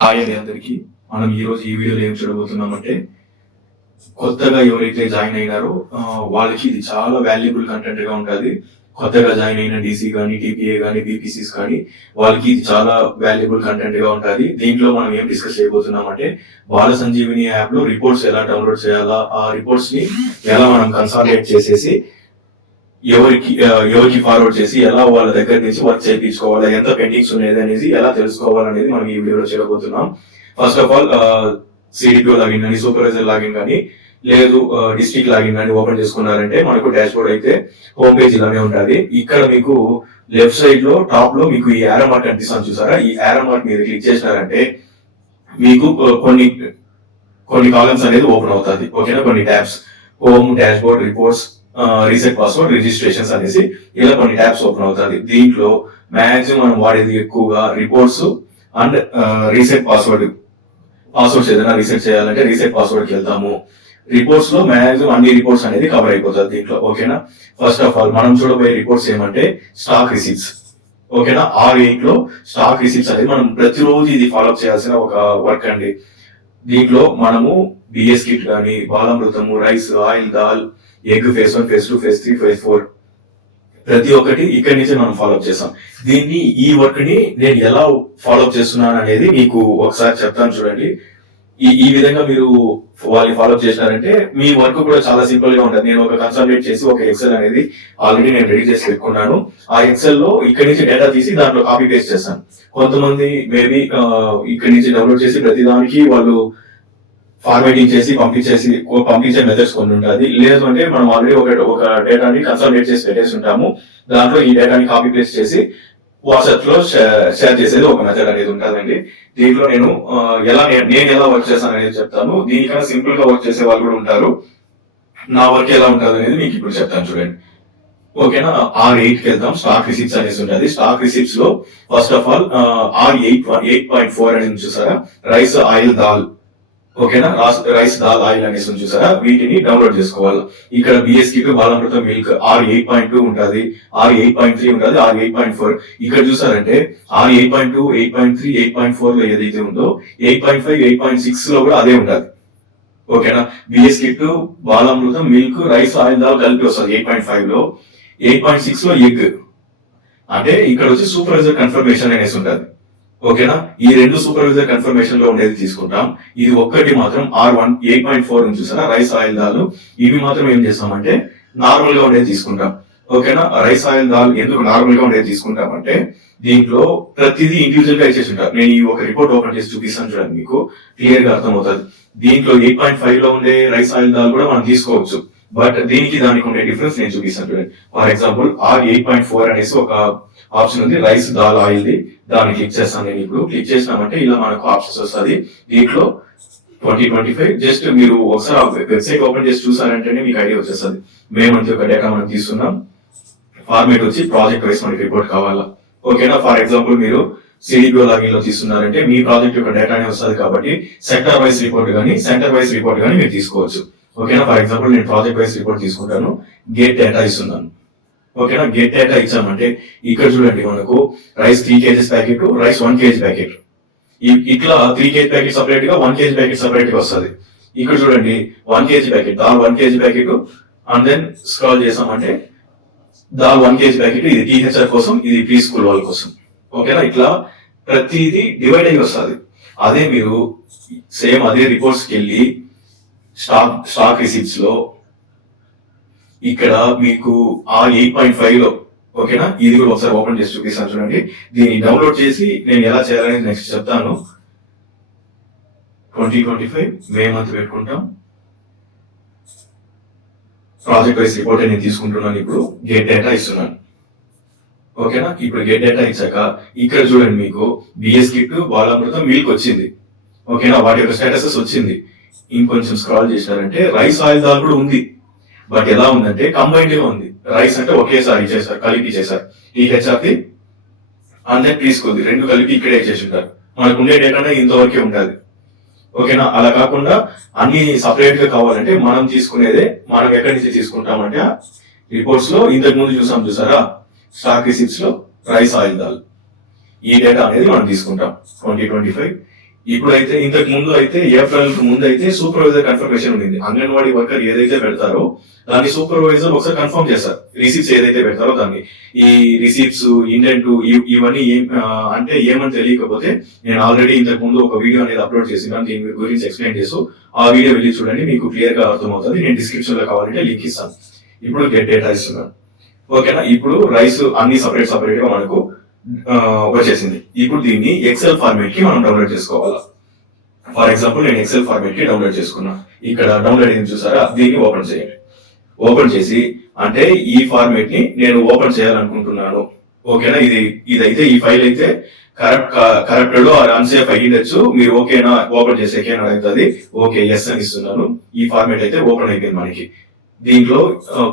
Hi అండి అందరికి. మనం ఈ రోజు ఈ వీడియోలో ఏం చూడబోతున్నామంటే కొత్తగా ఎవరైతే జాయిన్ అయినారో వాళ్ళకి ఇది చాలా వాల్యుబుల్ కంటెంట్గా ఉంటుంది. కొత్తగా జాయిన్ అయిన డీసీ కానీ టీపీఏ కానీ బీపీసీస్ కానీ వాళ్ళకి ఇది చాలా వాల్యుబుల్ కంటెంట్గా ఉంటుంది. దీంట్లో మనం ఏం డిస్కస్ చేయబోతున్నామంటే బాల సంజీవిని యాప్లో రిపోర్ట్స్ ఎలా డౌన్లోడ్ చేయాలా ఆ రిపోర్ట్స్ని ఎలా మనం కన్సాలిడేట్ చేసేసి ఎవరికి ఎవరికి ఫార్వర్డ్ చేసి ఎలా వాళ్ళ దగ్గర నుంచి వర్క్ చేయించుకోవాలా ఎంత పెండింగ్స్ ఉన్నాయి అనేది ఎలా తెలుసుకోవాలనేది మనం ఈ వీడియోలో చేయబోతున్నాం. First of all CDPO login కానీ సూపర్వైజర్ లాగిన్ కానీ లేదు డిస్ట్రిక్ట్ లాగిన్ కానీ ఓపెన్ చేసుకున్నారంటే మనకు డాష్ బోర్డ్ అయితే హోమ్ పేజ్ ఇలానే ఉంటుంది ఇక్కడ మీకు లెఫ్ట్ సైడ్లో టాప్లో మీకు ఈ యారో మార్క్ కనిపిస్తాను చూసారా? ఈ యారో మార్క్ మీరు క్లిక్ చేసినారంటే మీకు కొన్ని కొన్ని కాలమ్స్ అనేది ఓపెన్ అవుతుంది. ఓకేనా కొన్ని tabs home dashboard reports reset password registrations అనేసి ఇలా కొన్ని ట్యాబ్స్ ఓపెన్ అవుతుంది దీంట్లో మాక్సిమం మనం వాడేది ఎక్కువగా reports and reset password passwords ఏదైనా రీసెట్ చేయాలంటే రీసెట్ పాస్వర్డ్కి వెళ్తాము. రిపోర్ట్స్లో మ్యాక్సిమం అన్ని రిపోర్ట్స్ అనేది కవర్ అయిపోతుంది దీంట్లో. ఓకేనా? ఫస్ట్ ఆఫ్ ఆల్ మనం చూడబోయే రిపోర్ట్స్ ఏమంటే స్టాక్ రిసీట్స్ ఓకేనా? ఆర్ ఎయిట్లో స్టాక్ రిసీట్స్ అనేది మనం ప్రతిరోజు ఇది ఫాలో చేయాల్సిన ఒక వర్క్ అండి. దీంట్లో మనము బిఎస్ కిట్ కానీ Balamrutham rice oil dal egg phase one phase two phase three phase four. ప్రతి ఒక్కటి ఇక్కడి నుంచి మనం ఫాలో చేస్తాం. దీన్ని ఈ వర్క్ని నేను ఎలా ఫాలో చేస్తున్నాను అనేది మీకు ఒకసారి చెప్తాను చూడండి. ఈ ఈ విధంగా మీరు వాళ్ళని ఫాలో చేసినారంటే మీ వర్క్ కూడా చాలా సింపుల్గా ఉంటుంది. నేను ఒక కన్సల్టేట్ చేసి ఒక ఎక్సెల్ అనేది ఆల్రెడీ నేను రెడీ చేసి పెట్టుకున్నాను. ఆ ఎక్సెల్లో ఇక్కడి నుంచి డేటా తీసి దాంట్లో కాపీ పేస్ట్ చేస్తాను. కొంతమంది మేబీ ఇక్కడి నుంచి డౌన్లోడ్ చేసి ప్రతి దానికి వాళ్ళు ఫార్మేటింగ్ చేసి పంపించేసి ఓ పంపించే మెథడ్స్ కొన్ని ఉంటుంది లేదు అంటే మనం ఆల్రెడీ ఒక ఒక డేటాని కన్సల్టేట్ చేసి పెట్టేసి ఉంటాము. దాంట్లో ఈ డేటాని కాపీ పేస్ట్ చేసి వాట్సాప్లో షేర్ చేసేది ఒక మెథడ్ అనేది ఉంటుందండి. దీంట్లో నేను ఎలా నేను ఎలా వర్క్ చేస్తాను అనేది చెప్తాను. దీనికన్నా సింపుల్గా వర్క్ చేసే వాళ్ళు కూడా ఉంటారు. నా వర్క్ ఎలా ఉంటుంది అనేది మీకు ఇప్పుడు చెప్తాను చూడండి. ఓకేనా? ఆర్ ఎయిట్కి వెళ్దాం స్టాక్ రిసిప్ట్స్ అనేసి ఉంటుంది. Stock రిసిప్ట్స్లో first of all R eight eight point four అనేది చూసారా? రైస్ ఆయిల్ దాల్ ఓకేనా రాస్- రైస్ దాల్ ఆయిల్ అనేసి చూసారా వీటిని డౌన్లోడ్ చేసుకోవాలి ఇక్కడ బిఎస్కి Balamrutham milk R eight point two ఉంటుంది ఆర్ ఎయిట్ పాయింట్ త్రీ ఉంటుంది ఆర్ ఎయిట్ పాయింట్ ఫోర్ ఇక్కడ చూసారంటే R eight point two eight point three eight point ఫోర్లో ఏదైతే ఉందో eight point five eight point సిక్స్లో కూడా అదే ఉంటుంది ఓకేనా BS kit Balamrutham milk rice oil dal కలిపి వస్తుంది ఎయిట్ పాయింట్ ఫైవ్లో ఎయిట్ పాయింట్ సిక్స్లో ఎగ్ అంటే ఇక్కడ వచ్చి సూపర్వైజర్ కన్ఫర్మేషన్ అనేసి ఉంటుంది ఓకేనా? ఈ రెండు సూపర్వైజర్ కన్ఫర్మేషన్లో ఉండేది తీసుకుంటాం. ఇది ఒక్కటి మాత్రం R one eight point four ఉంది చూసారా? రైస్ ఆయిల్ దాలు. ఇవి మాత్రం ఏం చేస్తామంటే నార్మల్గా ఉండేది తీసుకుంటాం. ఓకేనా? రైస్ ఆయిల్ దాల్ ఎందుకు నార్మల్గా ఉండేది తీసుకుంటామంటే దీంట్లో ప్రతిదీ ఇండివిజువల్గా ఇచ్చేసి ఉంటారు. నేను ఈ ఒక రిపోర్ట్ ఓపెన్ చేసి చూపిస్తాను చూడండి మీకు. క్లియర్గా అర్థమవుతుంది. దీంట్లో ఎయిట్ పాయింట్ ఫైవ్లో ఉండే రైస్ ఆయిల్ దాల్ కూడా మనం తీసుకోవచ్చు. బట్ దీనికి దానికి ఉండే డిఫరెన్స్ నేను చూపిస్తాను చూడండి. For example R eight point four అనేసి ఒక ఆప్షన్ ఉంది. రైస్ దాల్ ఆయిల్ ది. దాన్ని క్లిక్ చేస్తాను నేను ఇప్పుడు. క్లిక్ చేసినామంటే ఇలా మనకు ఆప్షన్స్ వస్తుంది. దీంట్లో ట్వంటీ ట్వంటీ ఫైవ్. జస్ట్ మీరు ఒకసారి వెబ్సైట్ ఓపెన్ చేసి చూసారంటేనే మీకు ఐడియా వచ్చేస్తుంది. మేమంతే ఒక డేటా మనం తీసుకున్నాం. ఫార్మేట్ వచ్చి ప్రాజెక్ట్ వైస్ మనకి రిపోర్ట్ కావాలా. ఓకేనా? ఫర్ ఎగ్జాంపుల్ మీరు సిడిపిఓ లాగిన్లో తీసుకున్నారంటే మీ ప్రాజెక్ట్ యొక్క డేటానే వస్తుంది కాబట్టి సెక్టర్ వైస్ రిపోర్ట్ కానీ సెంటర్ వైస్ రిపోర్ట్ కానీ మీరు తీసుకోవచ్చు. ఓకేనా? ఫర్ ఎగ్జాంపుల్ నేను ప్రాజెక్ట్ వైస్ రిపోర్ట్ తీసుకుంటాను. గేట్ డేటా ఇస్తున్నాను. ఓకేనా గేట్ డేటా ఇచ్చామంటే ఇక్కడ చూడండి మనకు rice three KGs packet rice one KG packet ఇట్లా త్రీ కేజీ ప్యాకెట్ సపరేట్గా వన్ కేజీ ప్యాకెట్ సపరేట్గా వస్తుంది. ఇక్కడ చూడండి one KG packet dal one KG packet and then scroll చేసామంటే దాల్ వన్ కేజీ ప్యాకెట్ ఇది టీహెచ్ఆర్ కోసం ఇది ప్రీ స్కూల్ వాళ్ళ కోసం. ఓకేనా ఇట్లా ప్రతిదీ డివైడ్ అయ్యి వస్తుంది. అదే మీరు సేమ్ అదే రిపోర్ట్స్కి వెళ్ళి స్టాక్ స్టాక్ రిసీప్ట్స్లో ఇక్కడ మీకు ఆ ఎయిట్ పాయింట్ ఫైవ్లో ఓకేనా? ఇది కూడా ఒకసారి ఓపెన్ చేసి చూపిస్తాను చూడండి. దీన్ని డౌన్లోడ్ చేసి నేను ఎలా చేయాలనేది నెక్స్ట్ చెప్తాను. Twenty twenty five May month పెట్టుకుంటాం. ప్రాజెక్ట్ వైస్ రిపోర్ట్ నేను తీసుకుంటున్నాను ఇప్పుడు. గేట్ డేటా ఇస్తున్నాను. ఓకేనా? ఇప్పుడు గేట్ డేటా ఇచ్చాక ఇక్కడ చూడండి మీకు బిఎస్ కిట్ బాలామృతం మిల్క్ వచ్చింది. ఓకేనా? వాటి యొక్క స్టేటసెస్ వచ్చింది. ఇంకొంచెం స్క్రాల్ చేశారంటే రైస్ ఆయిల్ దాల్ కూడా ఉంది. బట్ ఎలా ఉందంటే కంబైన్డ్గా ఉంది. రైస్ అంటే ఒకేసారి ఇచ్చేసారు కలిపి చేశారు ఈ అండ్ అన్నీ తీసుకుంది. రెండు కలిపి ఇక్కడే ఇచ్చేసి ఉంటారు. మనకు ఉండే డేటా ఇంతవరకే ఉంటుంది ఓకేనా? అలా కాకుండా అన్ని సపరేట్గా కావాలంటే మనం తీసుకునేదే మనం ఎక్కడి నుంచి తీసుకుంటామంటే రిపోర్ట్స్లో ఇంతకు ముందు చూసాం చూసారా? స్టాక్ రిసిప్ట్స్లో రైస్ ఆయిల్ దాల్. ఈ డేటా అనేది మనం తీసుకుంటాం. ట్వంటీ ట్వంటీ ఫైవ్ ఇప్పుడైతే ఇంతకు ముందు అయితే ఏప్రిల్ ముందు అయితే సూపర్వైజర్ కన్ఫర్మేషన్ ఉండింది. అంగన్వాడీ వర్కర్ ఏదైతే పెడతారో దాన్ని సూపర్వైజర్ ఒకసారి కన్ఫర్మ్ చేస్తారు. రిసీప్ట్స్ ఏదైతే పెడతారో దాన్ని. ఈ రిసీప్ట్స్ ఇండెంట్ ఇవన్నీ ఏం అంటే ఏమని తెలియకపోతే నేను ఆల్రెడీ ఇంతకు ముందు ఒక వీడియో అనేది అప్లోడ్ చేసినాను. దీని గురించి ఎక్స్ప్లెయిన్ చేస్తూ ఆ వీడియో వెళ్ళి చూడండి మీకు క్లియర్గా అర్థమవుతుంది. నేను డిస్క్రిప్షన్లో కావాలంటే లింక్ ఇస్తాను. ఇప్పుడు గెట్ డేటా ఇస్తున్నాను. ఓకేనా ఇప్పుడు రైస్ అన్ని సపరేట్ సపరేట్గా మనకు వచ్చేసింది. ఇప్పుడు దీన్ని ఎక్సెల్ ఫార్మేట్కి మనం డౌన్లోడ్ చేసుకోవాలా? ఫర్ ఎగ్జాంపుల్ నేను ఎక్సెల్ ఫార్మేట్కి డౌన్లోడ్ చేసుకున్నా. ఇక్కడ డౌన్లోడ్ అయింది చూసారా? దీన్ని ఓపెన్ చేయండి. ఓపెన్ చేసి అంటే ఈ ఫార్మేట్ని నేను ఓపెన్ చేయాలనుకుంటున్నాను. ఓకేనా? ఇది ఇదైతే ఈ ఫైల్ అయితే కరెక్ట్ కరెక్టెడ్ ఆర్ అన్సేఫ్ అయ్యిండొచ్చు. మీరు ఓకేనా? ఓపెన్ చేసేకేనా అవుతుంది ఓకే ఎస్ అని ఇస్తున్నాను. ఈ ఫార్మేట్ అయితే ఓపెన్ అయిపోయింది మనకి. దీంట్లో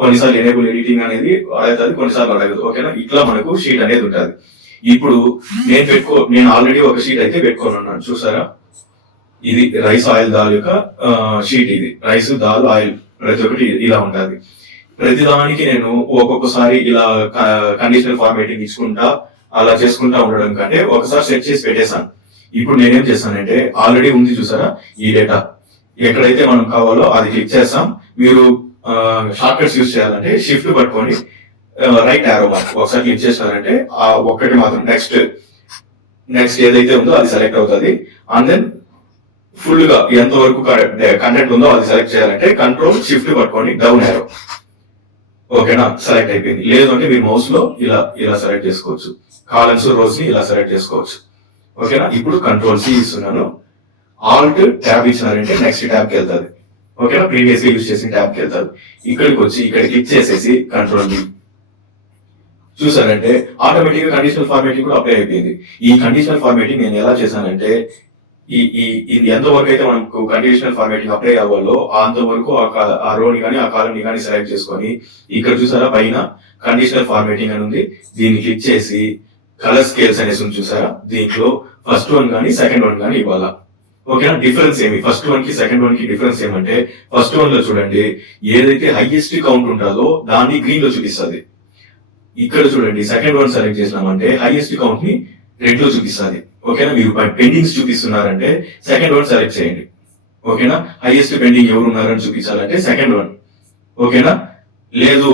కొన్నిసార్లు ఎనేబుల్ ఎడిటింగ్ అనేది అడుగుతుంది కొన్నిసార్లు అడగదు ఓకేనా? ఇట్లా మనకు షీట్ అనేది ఉంటుంది. ఇప్పుడు నేను పెట్టుకో నేను ఆల్రెడీ ఒక షీట్ అయితే పెట్టుకొని ఉన్నాను చూసారా? ఇది రైస్ ఆయిల్ దాల్ యొక్క షీట్ ఇది. రైస్ దాల్ ఆయిల్ ప్రతి ఒక్కటి ఇలా ఉంటుంది ప్రతి దానికి నేను ఒక్కొక్కసారి ఇలా కండిషనల్ ఫార్మేటింగ్ ఇచ్చుకుంటా అలా చేసుకుంటా ఉండడం కంటే ఒకసారి సెట్ చేసి పెట్టేశాను. ఇప్పుడు నేనేం చేస్తానంటే ఆల్రెడీ ఉంది చూసారా? ఈ డేటా ఎక్కడైతే మనం కావాలో అది క్లిక్ చేస్తాం. మీరు షార్ట్ కట్స్ యూస్ చేయాలంటే షిఫ్ట్ పట్టుకొని రైట్ యారో మార్క్ ఒకసారి క్లిక్ చేసినారంటే ఆ ఒక్కటి మాత్రం నెక్స్ట్ నెక్స్ట్ ఏదైతే ఉందో అది సెలెక్ట్ అవుతుంది. అండ్ దెన్ ఫుల్గా ఎంత వరకు కంటెంట్ ఉందో అది సెలెక్ట్ చేయాలంటే కంట్రోల్ షిఫ్ట్ పట్టుకొని డౌన్ యారో ఓకేనా సెలెక్ట్ అయిపోయింది. లేదంటే మీరు మౌస్లో ఇలా ఇలా సెలెక్ట్ చేసుకోవచ్చు. కాలమ్స్ రోస్ని ఇలా సెలెక్ట్ చేసుకోవచ్చు. ఓకేనా ఇప్పుడు కంట్రోల్ సి ఇస్తున్నాను. ఆల్ట్ ట్యాబ్ ఇచ్చినారంటే నెక్స్ట్ ట్యాబ్కి వెళ్తుంది. ఓకేనా ప్రీవియస్గా యూజ్ చేసిన ట్యాబ్కి వెళ్తారు ఇక్కడికి వచ్చి ఇక్కడ క్లిక్ చేసేసి కంట్రోల్ బి చూసారంటే ఆటోమేటిక్గా కండిషనల్ ఫార్మేటింగ్ కూడా అప్లై అయిపోయింది. ఈ కండిషనల్ ఫార్మేటింగ్ నేను ఎలా చేశానంటే ఈ ఈ ఇది ఎంతవరకు అయితే మనకు కండిషనల్ ఫార్మేటింగ్ అప్లై అవ్వాలో అంతవరకు ఆ కా- ఆ రోని కానీ ఆ కాలం కానీ సెలెక్ట్ చేసుకొని ఇక్కడ చూసారా పైన కండిషనల్ ఫార్మేటింగ్ అని ఉంది. దీన్ని క్లిక్ చేసి కలర్ స్కేల్స్ అనేసి ఉంది చూసారా? దీంట్లో ఫస్ట్ వన్ కానీ సెకండ్ వన్ కానీ ఇవ్వాలా? ఓకేనా? డిఫరెన్స్ ఏమి? ఫస్ట్ వన్కి సెకండ్ వన్కి డిఫరెన్స్ ఏమంటే ఫస్ట్ వన్లో చూడండి ఏదైతే హైయెస్ట్ కౌంట్ ఉంటుందో దాన్ని గ్రీన్లో చూపిస్తుంది. ఇక్కడ చూడండి సెకండ్ వన్ సెలెక్ట్ చేసినామంటే హైయెస్ట్ కౌంట్ని రెడ్లో చూపిస్తుంది. ఓకేనా? మీరు పెండింగ్స్ చూపిస్తున్నారంటే సెకండ్ వన్ సెలెక్ట్ చేయండి. ఓకేనా? హైయెస్ట్ పెండింగ్ ఎవరు ఉన్నారని చూపించాలంటే సెకండ్ వన్ ఓకేనా? లేదు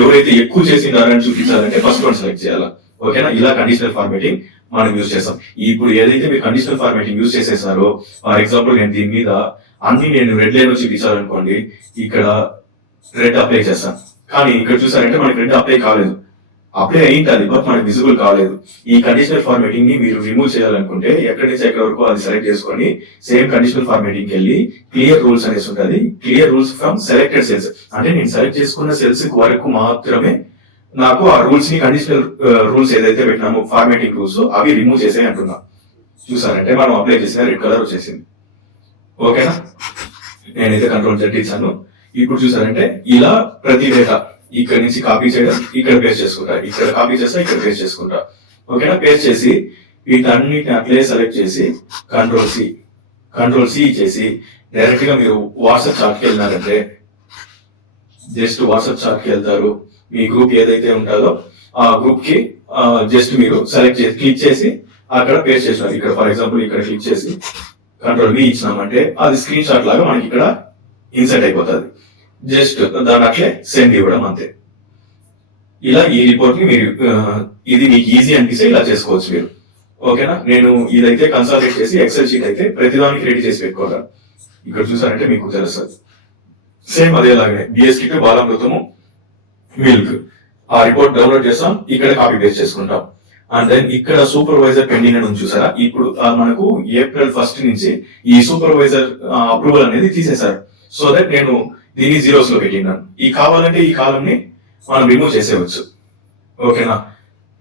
ఎవరైతే ఎక్కువ చేసినారని చూపించాలంటే ఫస్ట్ వన్ సెలెక్ట్ చేయాలా? ఓకేనా? ఇలా కండిషనల్ ఫార్మేటింగ్ మనం యూజ్ చేస్తాం. ఇప్పుడు ఏదైతే మీరు కండిషనల్ ఫార్మేటింగ్ యూజ్ చేసేసారో ఫర్ ఎగ్జాంపుల్ నేను దీని మీద అన్ని నేను రెడ్ లైన్ చూపించాలనుకోండి ఇక్కడ రెడ్ అప్లై చేస్తాను. కానీ ఇక్కడ చూసారంటే మనకి రెండు అప్లై కాలేదు. అప్లై అయింది బట్ మనకి విజిబుల్ కాలేదు. ఈ కండిషనల్ ఫార్మేటింగ్ని మీరు రిమూవ్ చేయాలనుకుంటే ఎక్కడి నుంచి ఎక్కడి వరకు అది సెలెక్ట్ చేసుకొని సేమ్ కండిషనల్ ఫార్మేటింగ్కి వెళ్ళి క్లియర్ రూల్స్ అనేసి ఉంటుంది. Clear rules from selected cells అంటే నేను సెలెక్ట్ చేసుకున్న సెల్స్ వరకు మాత్రమే నాకు ఆ రూల్స్ని కండిషనల్ రూల్స్ ఏదైతే పెట్టినామో ఫార్మేటింగ్ రూల్స్ అవి రిమూవ్ చేసే అంటున్నా. చూసారంటే మనం అప్లై చేసిన రెడ్ కలర్ వచ్చేసింది. ఓకేనా నేనైతే కంట్రోల్ జెడ్ ఇచ్చాను. ఇప్పుడు చూసారంటే ఇలా ప్రతి డేటా ఇక్కడ నుంచి కాపీ చేయడం ఇక్కడ పేస్ట్ చేసుకుంటా. ఇక్కడ కాపీ చేస్తా ఇక్కడ పేస్ట్ చేసుకుంటా. ఓకేనా? పేస్ట్ చేసి వీటన్నిటిని అట్లే సెలెక్ట్ చేసి కంట్రోల్ సి కంట్రోల్ సి ఇచ్చేసి డైరెక్ట్గా మీరు వాట్సాప్ చాట్కి వెళ్ళినారంటే జస్ట్ వాట్సాప్ చాట్కి వెళ్తారు. మీ గ్రూప్ ఏదైతే ఉంటుందో ఆ గ్రూప్కి జస్ట్ మీరు సెలెక్ట్ చేసి క్లిక్ చేసి అక్కడ పేస్ట్ చేసినారు ఇక్కడ ఫర్ ఎగ్జాంపుల్ ఇక్కడ క్లిక్ చేసి కంట్రోల్ వి ఇచ్చినామంటే అది స్క్రీన్ షాట్ లాగా మనకి ఇక్కడ ఇన్సర్ట్ అయిపోతుంది. జస్ట్ దాని అట్లే సెండ్ ఇవ్వడం అంతే. ఇలా ఈ రిపోర్ట్ని మీరు ఇది మీకు ఈజీ అనిపిస్తే ఇలా చేసుకోవచ్చు మీరు. ఓకేనా? నేను ఇదైతే కన్సల్టేట్ చేసి ఎక్సెల్ షీట్ అయితే ప్రతిదానికి రెడీ చేసి పెట్టుకోవాలి? ఇక్కడ చూసారంటే మీకు తెలుస్తుంది సేమ్ అదేలాగే బిఎస్కి టు బాలామృతము మిల్క్ ఆ రిపోర్ట్ డౌన్లోడ్ చేస్తాం ఇక్కడ కాపీ పేస్ట్ చేసుకుంటాం. అండ్ దెన్ ఇక్కడ సూపర్వైజర్ పెండింగ్ అని చూసారా? ఇప్పుడు మనకు ఏప్రిల్ ఫస్ట్ నుంచి ఈ సూపర్వైజర్ అప్రూవల్ అనేది తీసేశారు. సో దట్ నేను దీన్ని జీరోస్లో పెట్టినాను ఈ కావాలంటే ఈ కాలం ని మనం రిమూవ్ చేసేవచ్చు ఓకేనా?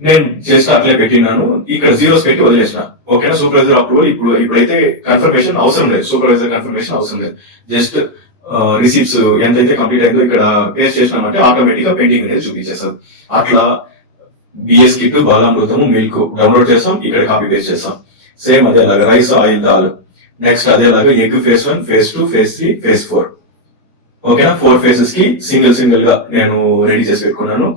నేను జస్ట్ అట్లే పెట్టినాను ఇక్కడ జీరోస్ పెట్టి వదిలేసిన. ఓకేనా? సూపర్వైజర్ అప్రూవల్ ఇప్పుడు ఇప్పుడైతే కన్ఫర్మేషన్ అవసరం లేదు. సూపర్వైజర్ కన్ఫర్మేషన్ అవసరం లేదు. జస్ట్ రిసీప్ట్స్ ఎంతైతే కంప్లీట్ అయిందో ఇక్కడ పేస్ట్ చేసినామంటే ఆటోమేటిక్గా పెండింగ్ అనేది చూపించేస్తారు. అట్లా BS kit Balamrutham milk download చేస్తాం. ఇక్కడ కాపీ పేస్ట్ చేస్తాం. సేమ్ అదేలాగా rice oil dal next అదేలాగా egg phase one phase two phase three phase four ఓకేనా? ఫోర్ ఫేసెస్కి సింగిల్ సింగిల్గా నేను రెడీ చేసి పెట్టుకున్నాను.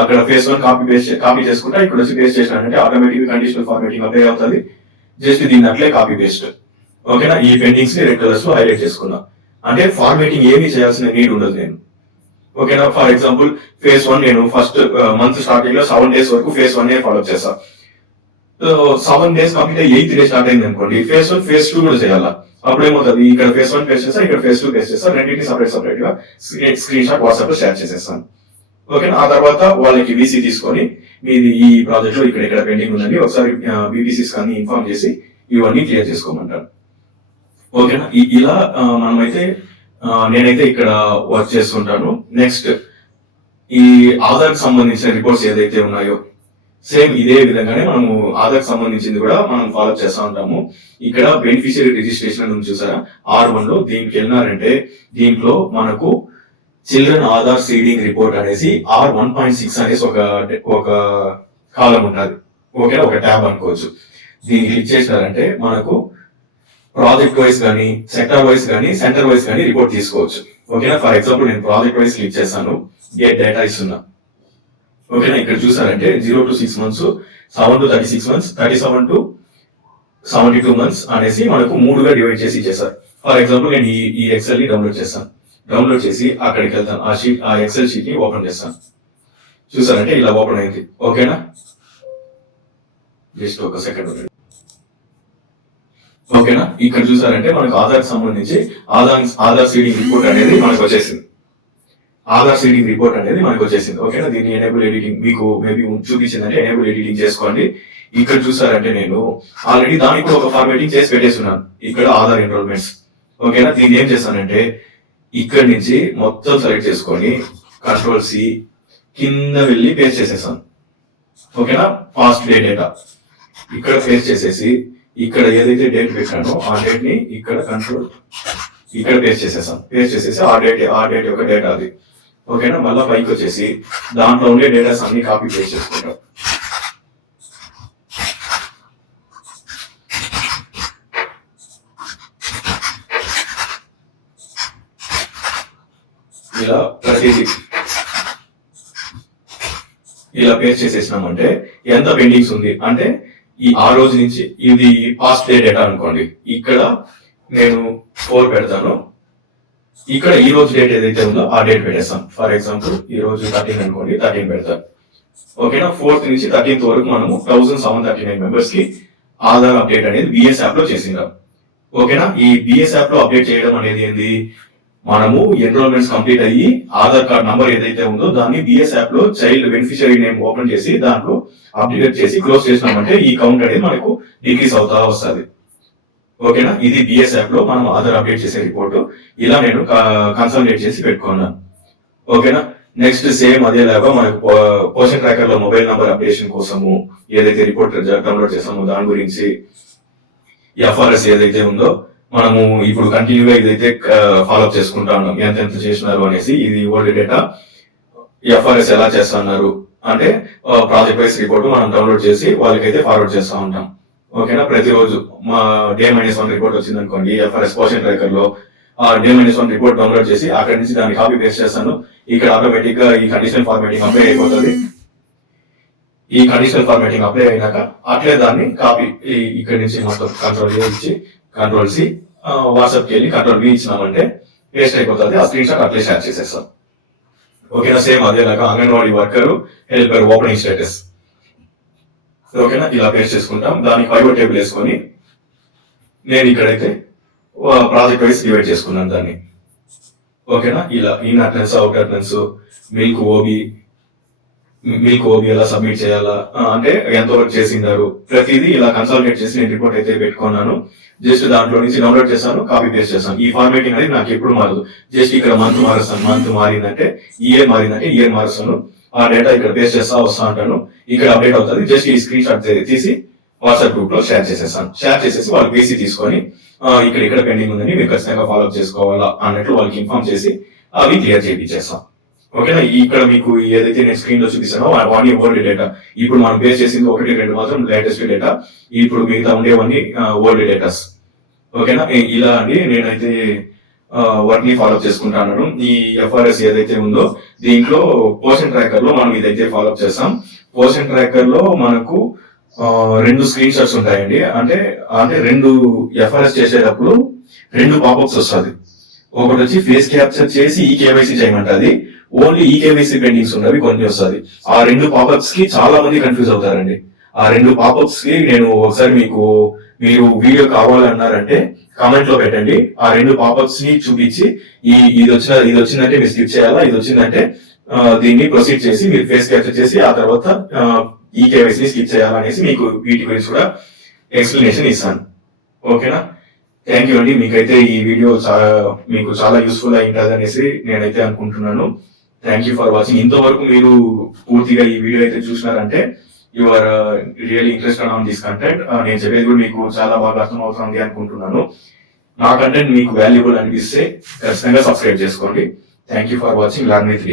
అక్కడ phase one copy paste copy చేసుకుంటా ఇక్కడ వచ్చి పేస్ట్ చేసినానంటే ఆటోమేటిక్ కండిషనల్ ఫార్మేటింగ్ అప్లై అవుతుంది. జస్ట్ దీన్ని అట్లే కాపీ పేస్ట్ ఓకేనా? ఈ పెండింగ్స్ని రెడ్ కలర్స్లో హైలైట్ చేసుకున్నా. అంటే ఫార్మేటింగ్ ఏమీ చేయాల్సిన నీడ్ ఉండదు నేను. ఓకేనా? ఫర్ ఎగ్జాంపుల్ ఫేస్ వన్ నేను ఫస్ట్ మంత్ స్టార్టింగ్లో సెవెన్ డేస్ వరకు ఫేస్ వన్ ఫాలో చేస్తా. Seven days complete eighth day start అయింది అనుకోండి ఫేస్ వన్ ఫేస్ టూ కూడా చేయాలా? అప్పుడు ఏమవుతుంది ఇక్కడ ఫేస్ వన్ పేస్ట్ చేస్తా ఇక్కడ ఫేస్ టూ పేస్ట్ చేస్తాను రెండింటిని సపరేట్ సపరేట్గా స్క్రీన్ షాట్ వాట్సాప్లో షేర్ చేసేస్తాను ఓకేనా ఆ తర్వాత వాళ్ళకి వీసీ తీసుకొని మీది ఈ ప్రాజెక్ట్లో ఇక్కడ ఇక్కడ పెండింగ్ ఉందండి ఒకసారి బీబీసీస్ కానీ ఇన్ఫార్మ్ చేసి ఇవన్నీ క్లియర్ చేసుకోమంటారు. ఓకేనా ఇలా మనమైతే నేనైతే ఇక్కడ వర్క్ చేస్తుంటాను నెక్స్ట్ ఈ ఆధార్ సంబంధించిన రిపోర్ట్స్ ఏదైతే ఉన్నాయో సేమ్ ఇదే విధంగానే మనము ఆధార్ సంబంధించింది కూడా మనం ఫాలో చేస్తా ఉంటాము. ఇక్కడ బెనిఫిషియరీ రిజిస్ట్రేషన్ అని ఉంది చూసారా? ఆర్ వన్లో దీనికి వెళ్ళినారంటే దీంట్లో మనకు చిల్డ్రన్ ఆధార్ సీడింగ్ రిపోర్ట్ అనేసి ఆర్ వన్ పాయింట్ సిక్స్ అనేసి ఒక ఒక కాలం ఉంటుంది ఓకేనా? ఒక ట్యాబ్ అనుకోవచ్చు. దీన్ని క్లిక్ చేసినారంటే మనకు ప్రాజెక్ట్ వైస్ కానీ సెక్టర్ వైస్ కానీ సెంటర్ వైస్ కానీ రిపోర్ట్ తీసుకోవచ్చు. ఓకేనా? ఫర్ ఎగ్జాంపుల్ నేను ప్రాజెక్ట్ వైస్ క్లిక్ చేస్తాను. గెట్ డేటా ఇస్తున్నా. ఓకేనా ఇక్కడ చూసారంటే zero to six months seven to thirty six months thirty seven to seventy two months అనేసి మనకు మూడుగా డివైడ్ చేసి ఇచ్చేసారు ఫర్ ఎగ్జాంపుల్ నేను ఈ ఈ ఎక్సెల్ని డౌన్లోడ్ చేస్తాను డౌన్లోడ్ చేసి అక్కడికి వెళ్తాను. ఆ షీట్ ఆ ఎక్సెల్ షీట్ని ఓపెన్ చేస్తాను. చూసారంటే ఇలా ఓపెన్ అయింది. ఓకేనా? జస్ట్ ఒక సెకండ్ ఓకేనా? ఇక్కడ చూసారంటే మనకు ఆధార్ సంబంధించి ఆధార్ ఆధార్ సీడింగ్ రిపోర్ట్ అనేది మనకు వచ్చేసింది. ఆధార్ సీడింగ్ రిపోర్ట్ అనేది మనకు వచ్చేసింది. ఓకేనా? దీన్ని ఎనేబుల్ ఎడిటింగ్ మీకు మేబీ చూపించిందంటే ఎనేబుల్ ఎడిటింగ్ చేసుకోండి. ఇక్కడ చూసారంటే నేను ఆల్రెడీ దానికి ఒక ఫార్మేటింగ్ చేసి పెట్టేస్తున్నాను. ఇక్కడ ఆధార్ ఎన్రోల్మెంట్స్ ఓకేనా? దీన్ని ఏం చేస్తానంటే ఇక్కడ నుంచి మొత్తం సెలెక్ట్ చేసుకొని కంట్రోల్ సి కింద వెళ్ళి పేస్ట్ చేసేసాను ఓకేనా? ఫాస్ట్ డే డేటా ఇక్కడ పేస్ట్ చేసేసి ఇక్కడ ఏదైతే డేట్ పెట్టానో ఆ డేట్ని ఇక్కడ కంట్రోల్ ఇక్కడ పేస్ట్ చేసేసాను పేస్ట్ చేసేసి ఆ డేట్ ఆ డేట్ యొక్క డేటా అది. ఓకేనా? మళ్ళీ పైకి వచ్చేసి దాంట్లో ఉండే డేటాస్ అన్ని కాపీ పేస్ట్ చేసుకుంటాం. ఇలా ప్రతిదీ ఇలా పేస్ట్ చేసేసినామంటే ఎంత పెండింగ్స్ ఉంది? అంటే ఈ ఆ రోజు నుంచి ఇది పాస్ట్ డే డేటా అనుకోండి. ఇక్కడ నేను ఫోర్ పెడతాను. ఇక్కడ ఈ రోజు డేట్ ఏదైతే ఉందో ఆ డేట్ పెట్టేస్తాం. ఫర్ ఎగ్జాంపుల్ ఈ రోజు థర్టీన్ అనుకోండి థర్టీన్ పెడతాం. ఓకేనా? ఫోర్త్ నుంచి థర్టీన్త్ వరకు మనము థౌసండ్ సెవెన్ థర్టీ నైన్ మెంబర్స్కి ఆధార్ అప్డేట్ అనేది బిఎస్ యాప్లో చేసిందాం. ఓకేనా? ఈ బిఎస్ యాప్లో అప్డేట్ చేయడం అనేది ఏంది? మనము ఎన్రోల్మెంట్స్ కంప్లీట్ అయ్యి ఆధార్ కార్డ్ నంబర్ ఏదైతే ఉందో దాన్ని బిఎస్ యాప్లో చైల్డ్ బెనిఫిషియరీ నేమ్ ఓపెన్ చేసి దాంట్లో అప్డేట్ చేసి క్లోజ్ చేసినామంటే ఈ కౌంట్ అనేది మనకు డిక్రీస్ అవుతా వస్తుంది. ఓకేనా? ఇది బిఎస్ యాప్లో మనం ఆధార్ అప్డేట్ చేసే రిపోర్ట్. ఇలా నేను కన్సల్టేట్ చేసి పెట్టుకున్నాను ఓకేనా? నెక్స్ట్ సేమ్ అదే లాగా మనకు పోషన్ ట్రాకర్లో మొబైల్ నంబర్ అప్డేషన్ కోసము ఏదైతే రిపోర్ట్ డౌన్లోడ్ చేస్తామో దాని గురించి ఎఫ్ఆర్ఎస్ ఏదైతే ఉందో మనము ఇప్పుడు కంటిన్యూగా ఇదైతే ఫాలో ఫాలోఅప్ చేసుకుంటా ఉన్నాం. ఎంత ఎంత చేసినారు అనేసి ఇది ఓల్డ్ డేటా ఎఫ్ఆర్ఎస్ ఎలా చేస్తున్నారు అంటే ప్రాజెక్ట్ వైస్ రిపోర్ట్ మనం డౌన్లోడ్ చేసి వాళ్ళకైతే ఫార్వర్డ్ చేస్తా ఉంటాం. ఓకేనా? ప్రతిరోజు మా డే మైనస్ వన్ రిపోర్ట్ వచ్చింది అనుకోండి ఎఫ్ఆర్ఎస్ పోషన్ ట్రాకర్లో ఆ day minus one report download చేసి అక్కడి నుంచి దాన్ని కాపీ పేస్ట్ చేస్తాను. ఇక్కడ ఆటోమేటిక్గా ఈ కండిషనల్ ఫార్మాటింగ్ అప్లై అయిపోతుంది. ఈ కండిషనల్ ఫార్మాటింగ్ అప్లై అయినాక అట్లే దాన్ని కాపీ ఇక్కడ నుంచి మొత్తం కంట్రోల్ ఇచ్చి కంట్రోల్ సి వాట్సాప్కి వెళ్ళి కంట్రోల్ బి ఇచ్చినామంటే పేస్ట్ అయిపోతుంది. ఆ స్క్రీన్ షాట్ అట్లే షేర్ చేసేస్తాం. ఓకేనా? Same అదేలాగా Anganwadi worker helper opening status ఓకేనా? ఇలా పేస్ట్ చేసుకుంటాం. దానికి పైవట్ టేబుల్ వేసుకొని నేను ఇక్కడైతే ప్రాజెక్ట్ వైస్ డివైడ్ చేసుకున్నాను దాన్ని. ఓకేనా? ఇలా in attendance out attendance milk OB milk OB ఎలా సబ్మిట్ చేయాలా? అంటే అంటే వర్క్ చేసిండారు? ప్రతిదీ ఇలా కన్సల్టేట్ చేసి నేను రిపోర్ట్ అయితే పెట్టుకున్నాను. జస్ట్ దాంట్లో నుంచి డౌన్లోడ్ చేస్తాను కాపీ పేస్ట్ చేస్తాను ఈ ఫార్మేటింగ్ అనేది నాకు ఎప్పుడు మారదు. జస్ట్ ఇక్కడ మంత్ మారుస్తాను. మంత్ మారిందంటే ఇయర్ మారిందంటే ఇయర్ మారుస్తాను. ఆ డేటా ఇక్కడ పేస్ట్ చేస్తా వస్తా ఉంటాను ఇక్కడ అప్డేట్ అవుతుంది. జస్ట్ ఈ స్క్రీన్ షాట్ తీసి వాట్సాప్ గ్రూప్లో షేర్ చేసేస్తాను. షేర్ చేసేసి వాళ్ళు బీసీ తీసుకొని ఇక్కడ ఇక్కడ పెండింగ్ ఉందని మీరు ఖచ్చితంగా ఫాలో అప్ చేసుకోవాలా అన్నట్లు వాళ్ళకి ఇన్ఫార్మ్ చేసి అవి క్లియర్ చేయించేస్తాం. ఓకేనా ఇక్కడ మీకు ఏదైతే నేను స్క్రీన్లో చూపిస్తానో అవన్నీ ఓల్డ్ డేటా ఇప్పుడు మనం బేస్ చేసింది ఒకటి రెండు మాత్రం లేటెస్ట్ డేటా ఇప్పుడు మిగతా ఉండేవన్నీ ఓల్డ్ డేటాస్ ఓకేనా ఇలా అండి. నేనైతే వాటిని ఫాలో ఫాలో చేసుకుంటాను ఈ ఎఫ్ఆర్ఎస్ ఏదైతే ఉందో దీంట్లో పోషన్ ట్రాకర్లో మనం ఇదైతే ఫాలో చేస్తాం. పోషన్ ట్రాకర్లో మనకు రెండు స్క్రీన్ షాట్స్ ఉంటాయండి. అంటే అంటే రెండు ఎఫ్ఆర్ఎస్ చేసేటప్పుడు రెండు పాపప్స్ వస్తుంది. ఒకటి వచ్చి ఫేస్ క్యాప్చర్ చేసి ఈ కేవైసీ చేయమంటది. ఓన్లీ ఈ కేవైసీ పెండింగ్స్ ఉన్నవి కొన్ని వస్తుంది. ఆ రెండు పాపప్స్కి చాలా మంది కన్ఫ్యూజ్ అవుతారండి. ఆ రెండు పాపప్స్కి నేను ఒకసారి మీకు మీరు వీడియో కావాలన్నారంటే కామెంట్లో పెట్టండి. ఆ రెండు పాపప్స్ని చూపించి ఈ ఇది వచ్చిన ఇది వచ్చిందంటే మీరు స్కిప్ చేయాలా? ఇది వచ్చిందంటే దీన్ని ప్రొసీడ్ చేసి మీరు ఫేస్ క్యాప్చర్ చేసి ఆ తర్వాత ఈ కేవైసీ స్కిప్ చేయాలా అనేసి మీకు వీటి గురించి కూడా ఎక్స్ప్లెనేషన్ ఇస్తాను. ఓకేనా? థ్యాంక్ యూ అండి. మీకైతే ఈ వీడియో చాలా మీకు చాలా యూస్ఫుల్ అయి ఉంటుంది అనేసి నేనైతే అనుకుంటున్నాను. థ్యాంక్ యూ ఫర్ వాచింగ్ ఇంతవరకు మీరు పూర్తిగా ఈ వీడియో అయితే చూసినారంటే you are interest interested on this content నేను చెప్పేది కూడా మీకు చాలా బాగా అర్థం అవుతుంది అనుకుంటున్నాను. నా కంటెంట్ మీకు వాల్యుబుల్ అనిపిస్తే ఖచ్చితంగా సబ్స్క్రైబ్ చేసుకోండి. Thank you for watching learn with